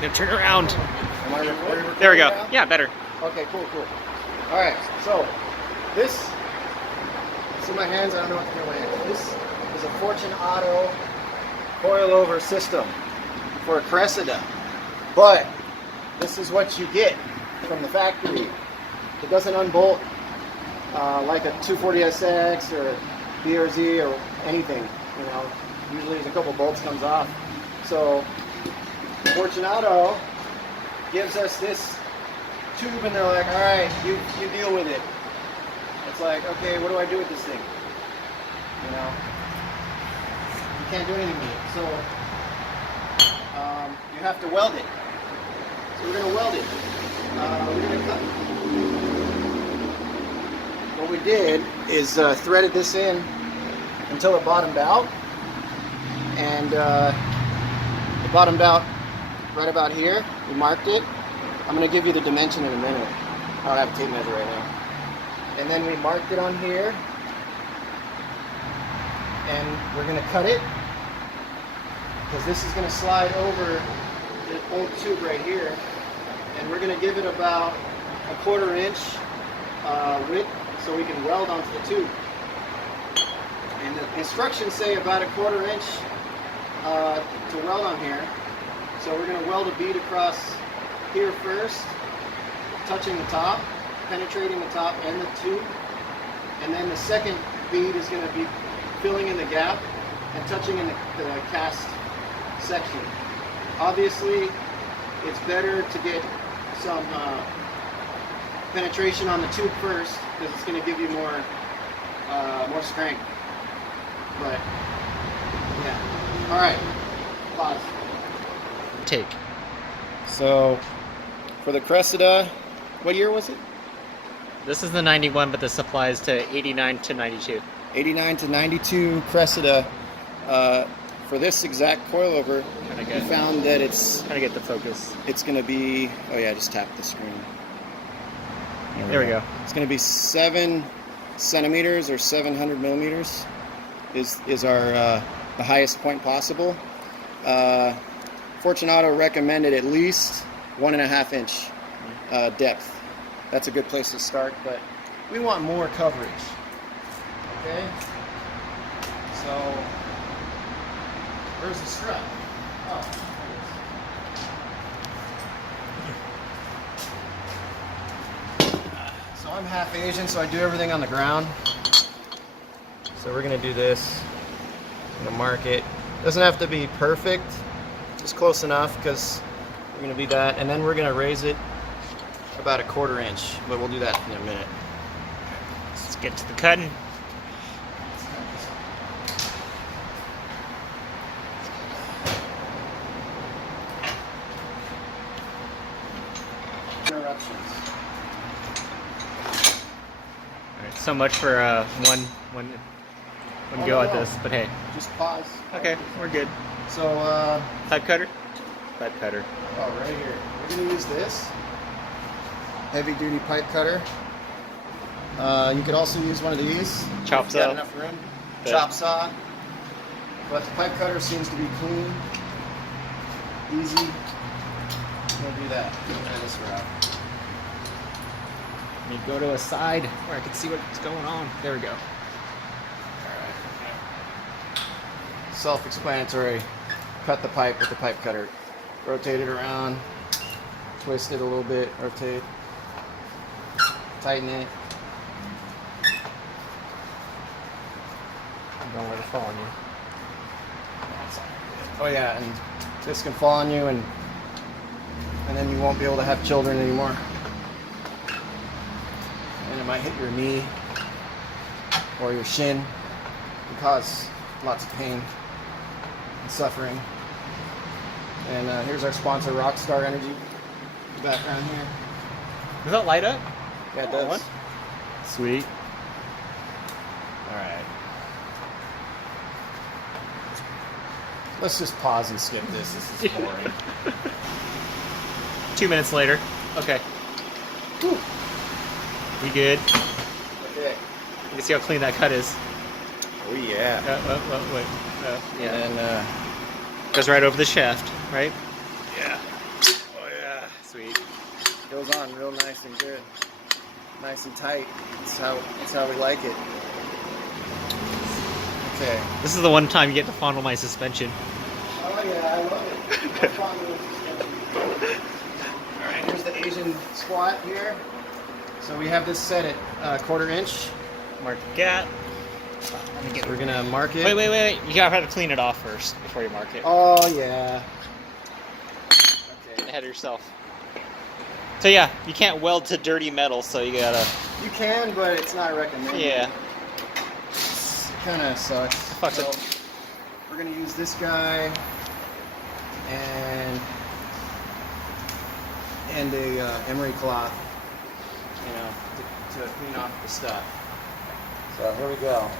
Now turn around. Am I recording There we go. now? Yeah, better. Okay, cool. All right, so this, see my hands? I don't know what to do with my hands. This is a Fortune Auto coilover system for a Cressida, but this is what you get from the factory. It doesn't unbolt like a 240SX or BRZ or anything. You know, usually there's a couple bolts comes off. So Fortune Auto gives us this tube, and they're like, all right, you deal with it. It's like, okay, what do I do with this thing? You know, you can't do anything with it. So you have to weld it. So we're gonna weld it. We're gonna cut. What we did is threaded this in until it bottomed out, and it bottomed out right about here. We marked it. I'm going to give you the dimension in a minute. I don't have a tape measure right now. And then we marked it on here, and we're going to cut it because this is going to slide over the old tube right here, and we're going to give it about a 1/4 inch width so we can weld onto the tube. And the instructions say about a 1/4 inch to weld on here. So we're going to weld a bead across here first, touching the top, penetrating the top and the tube, and then the second bead is going to be filling in the gap and touching in the cast section. Obviously, it's better to get some penetration on the tube first because it's going to give you more strength. But yeah, all right, pause. Take. So for the Cressida, what year was it? This is the 91, but this applies to 89 to 92. 89 to 92 Cressida. For this exact coilover, we found that it's Trying to get the focus. it's going to be, oh yeah, just tap the screen. There we go. It's going to be 7 centimeters or 700 millimeters is our the highest point possible. Fortune Auto recommended at least 1.5 inch depth. That's a good place to start, but we want more coverage. Okay? So, where's the strut? Oh. So I'm half Asian, so I do everything on the ground. So we're gonna do this. I'm gonna mark it. Doesn't have to be perfect. Just close enough because we're going to be that, and then we're going to raise it about a 1/4 inch, but we'll do that in a minute. Let's get to the cutting. Interruptions. All right, so much for one go at this, but hey. Just pause. Okay, we're good. So, Pipe cutter? Pipe cutter. oh, right here. We're going to use this heavy duty pipe cutter. You could also use one of these. Chop If saw. you got enough room. Okay. Chop saw. But the pipe cutter seems to be clean, easy. We'll do that. Try this route. Let me go to a side where I can see what's going on. There we go. Self-explanatory. Cut the pipe with the pipe cutter. Rotate it around. Twist it a little bit. Rotate. Tighten it. Don't let it fall on you. Oh yeah, and this can fall on you, and then you won't be able to have children anymore. And it might hit your knee or your shin and cause lots of pain and suffering. And here's our sponsor, Rockstar Energy. The background here. Does that light up? Yeah, it does. Sweet. All right. Let's just pause and skip this. This is boring. 2 minutes later. Okay. Whew. You good? Okay. You can see how clean that cut is. Oh yeah. Wait. Yeah. And Goes right over the shaft, right? yeah. goes on real nice and good. Nice and tight. That's how we like it. Okay. This is the one time you get to fondle my suspension. Oh yeah, I love it. I fondle the suspension. Alright, here's the Asian squat here. So we have this set at 1/4 inch. Mark gap. We're gonna mark it. Wait. You gotta have to clean it off first before you mark it. Oh yeah. Okay. Ahead of yourself. So yeah, you can't weld to dirty metal, so you gotta... You can, but it's not recommended. Yeah. It kind of sucks. Fucks So, it. we're gonna use this guy and a emery cloth, you know, to clean off the stuff. So here we go.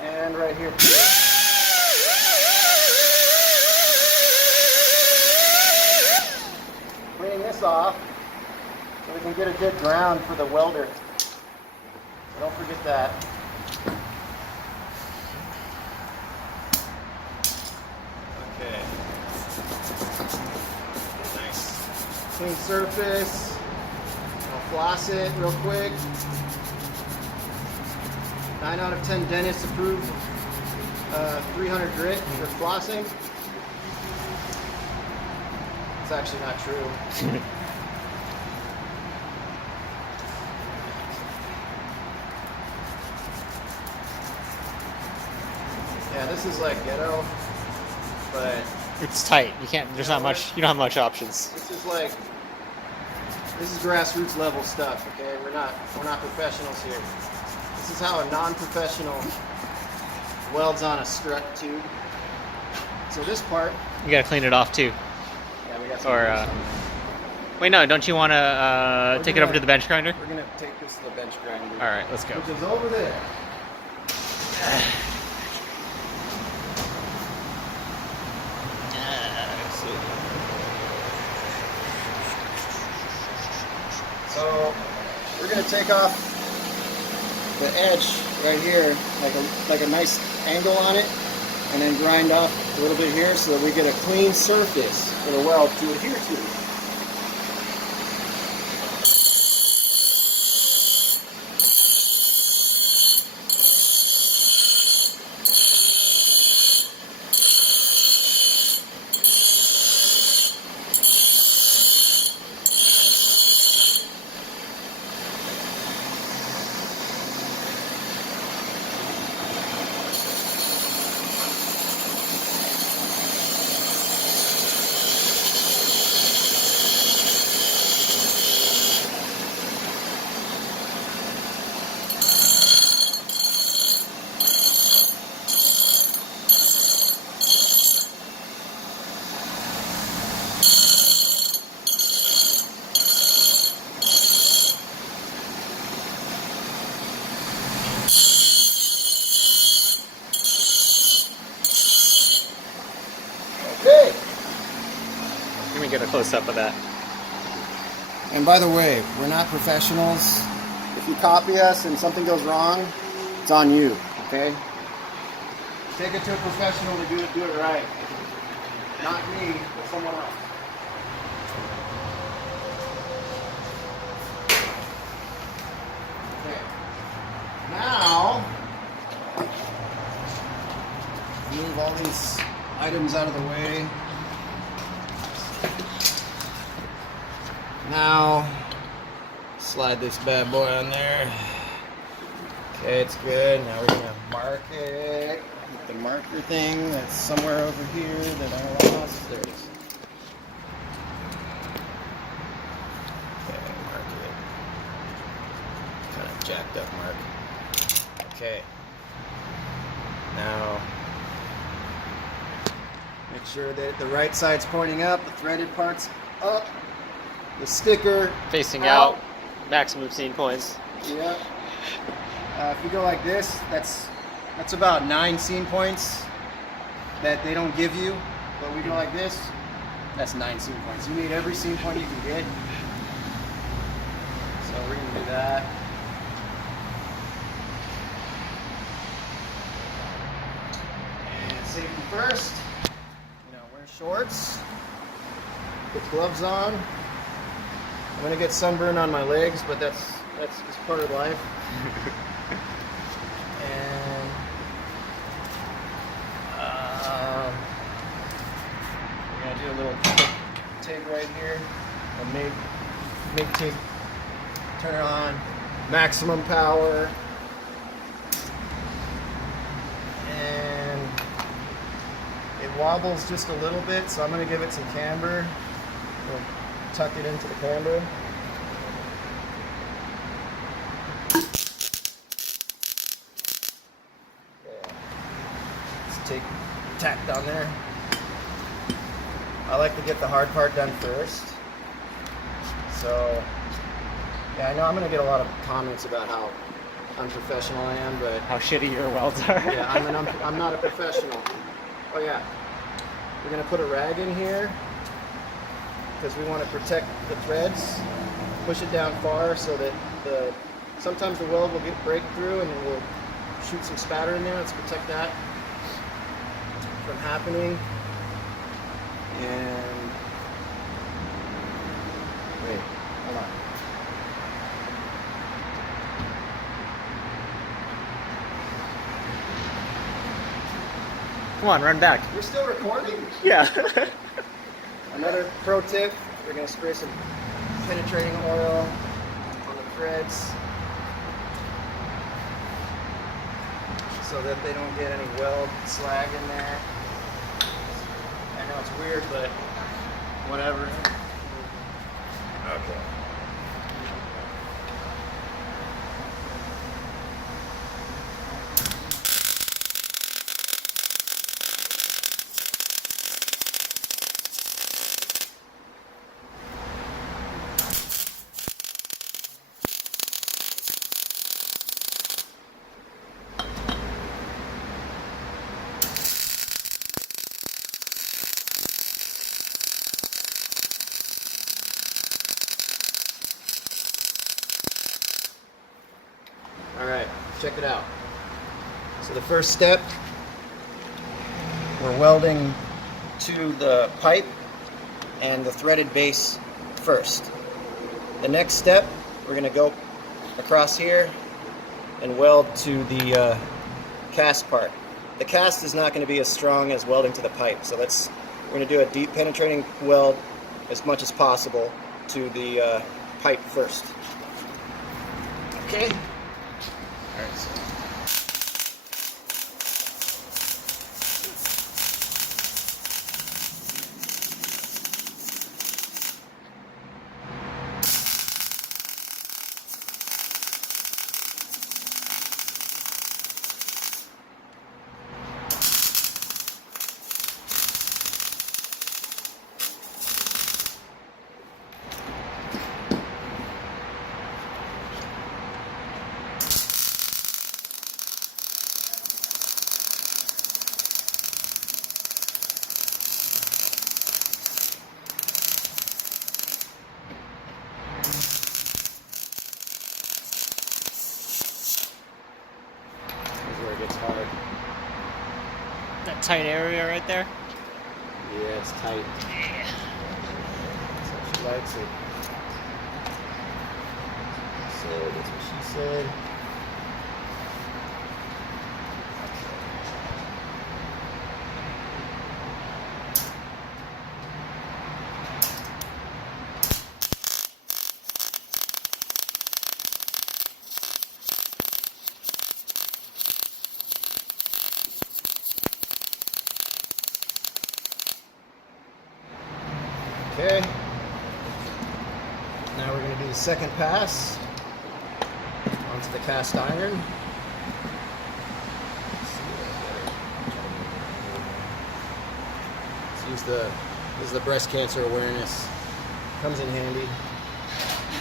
And right here. Cleaning this off so we can get a good ground for the welder. So don't forget that. Okay. Nice. Clean surface. I'll floss it real quick. 9 out of 10 dentists approve 300 grit for flossing. It's actually not true. Yeah, this is like ghetto, but It's tight. You can't. There's not much. You don't have much options. this is grassroots level stuff. Okay, we're not professionals here. This is how a non-professional welds on a strut tube. So this part, You gotta clean it off too. yeah, we got some. Or wait, no. Don't you want to take it over to the bench grinder? We're gonna take this to the bench grinder. All right, let's go. Which is over there. So we're gonna take off the edge right here, like a nice angle on it, and then grind off a little bit here so that we get a clean surface for the weld to adhere to. Okay. Let me get a close up of that. And by the way, we're not professionals. If you copy us and something goes wrong, it's on you, okay? Take it to a professional to do it right. Not me, but someone else. Okay. Now, move all these items out of the way. Now, slide this bad boy on there. Okay, it's good. Now we're gonna mark it with the marker thing that's somewhere over here that I lost. There it is. Okay, mark it. Kind of jacked up mark. Okay. Now, make sure that the right side's pointing up, the threaded part's up. The sticker Facing out. Maximum scene points. Yep. If you go like this, that's about 9 seam points that they don't give you. But we go like this, that's 9 seam points. You need every seam point you can get. So we're gonna do that. And safety first. You know, wear shorts. Put gloves on. I'm gonna get sunburn on my legs, but that's just part of life. And we're gonna do a little tape right here. A make tape. Turn it on. Maximum power. And it wobbles just a little bit, so I'm gonna give it some camber. We'll tuck it into the camber. Take tack down there. I like to get the hard part done first. So, yeah, I know I'm gonna get a lot of comments about how unprofessional I am, but How shitty your welds are. yeah, I'm not a professional. Oh yeah, we're gonna put a rag in here because we want to protect the threads. Push it down far so that sometimes the weld will break through and then we'll shoot some spatter in there. Let's protect that from happening. And wait, hold on. Come on, run back. We're still recording? Yeah. Another pro tip, we're going to spray some penetrating oil on the threads so that they don't get any weld slag in there. I know it's weird, but whatever. Okay. Alright, check it out. So the first step, we're welding to the pipe and the threaded base first. The next step, we're going to go across here and weld to the cast part. The cast is not going to be as strong as welding to the pipe, so we're going to do a deep penetrating weld as much as possible to the pipe first. Okay? Alright, so where it gets hard. That tight area right there. Yeah, it's tight. Yeah. So she likes it. So that's what she said. Okay. Now we're going to do the second pass onto the cast iron. Let's use the breast cancer awareness. Comes in handy.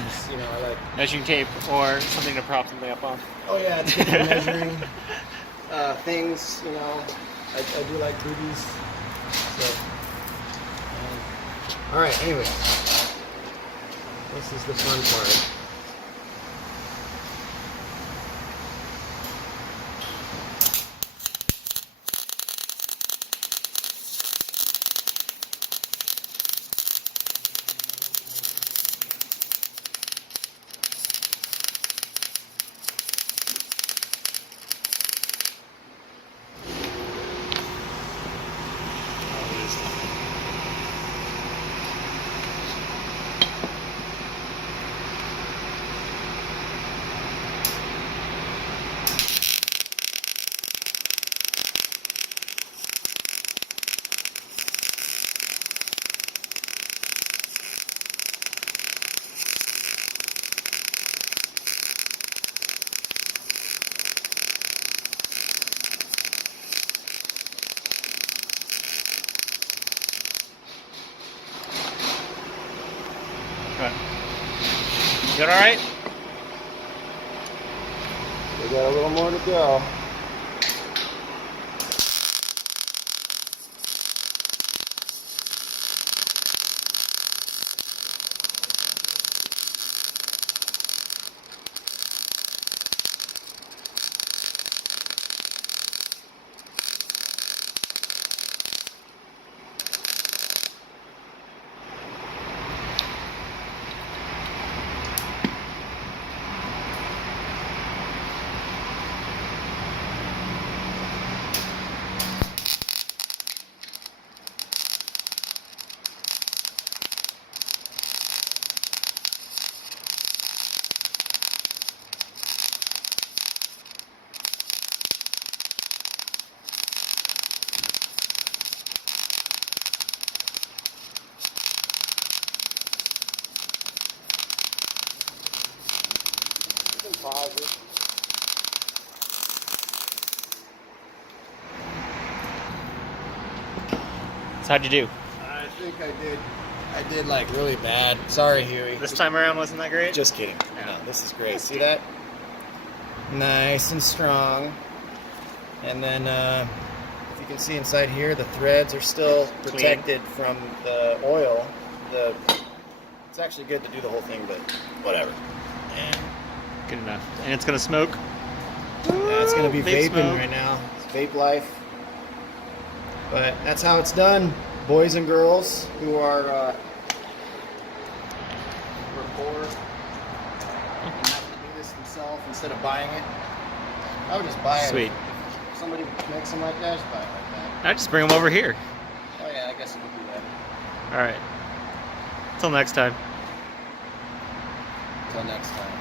Just, you know, I like. Measuring tape or something to prop something up on. Oh yeah, it's good for measuring things. You know, I do like boobies. So, all right. Anyway, this is the fun part. You all right? We got a little more to go. So how'd you do? I think I did like really bad. Sorry, Huey. This time around wasn't that great? Just kidding. Yeah. No, this is great. See that? Nice and strong. And then, if you can see inside here, the threads are still protected from the oil. It's actually good to do the whole thing, but whatever. And Good enough. And it's gonna smoke. yeah, it's gonna be Vape vaping smoke. right now. It's vape life. But that's how it's done, boys and girls who are poor and have to do this themselves instead of buying it. I would just buy it. Sweet. If somebody makes them like that, just buy it like that. I just bring them over here. Oh yeah, I guess you could do that. All right. Till next time. Until next time.